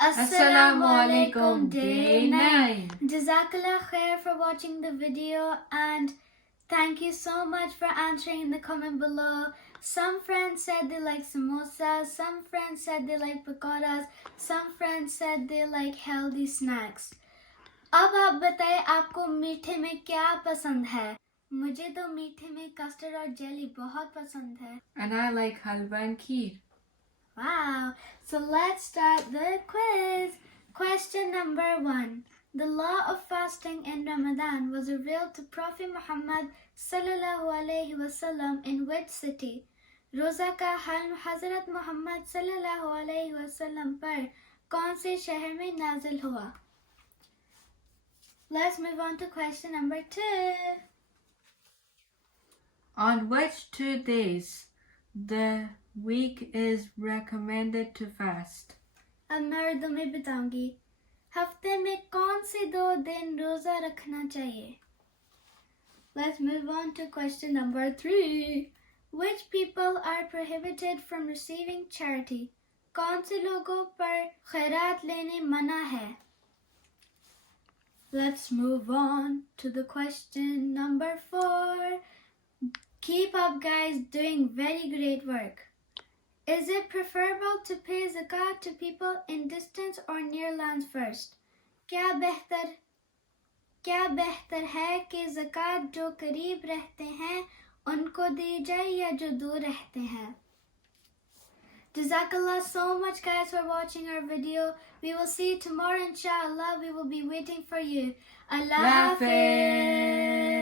Assalamu alaikum, day 9. Jazakallah khair for watching the video and thank you so much for answering in the comment below. Some friends said they like samosas, some friends said they like pakoras, some friends said they like healthy snacks. अब आप बताएं आपको मीठे में क्या पसंद है? मुझे तो मीठे में कस्टर्ड और जेली बहुत पसंद है. And I like halwa and kheer. Wow, so let's start the quiz. Question number 1. The law of fasting in Ramadan was revealed to Prophet Muhammad sallallahu alaihi wasallam in which city? रोज़ा का हल्म हज़रत मोहम्मद सल्लल्लाहु अलैहि वसल्लम पर कौन से शहर में नाजिल हुआ? Let's move on to question number 2. On which 2 days the week is recommended to fast? अब मैं उर्दू में बताऊंगी. हफ्ते में कौन से 2 दिन रोजा रखना चाहिए? Let's move on to question number 3. Which people are prohibited from receiving charity? कौन से लोगों पर खैरात लेने मना है? Let's move on to the question number 4. Keep up guys, doing very great work. Is it preferable to pay zakat to people in distant or near lands first? क्या बेहतर है कि ज़कात जो करीब रहते हैं उनको दी जाए या जो दूर रहते हैं? Jazakallah so much guys for watching our video. We will see you tomorrow inshallah. We will be waiting for you. Allah Hafiz.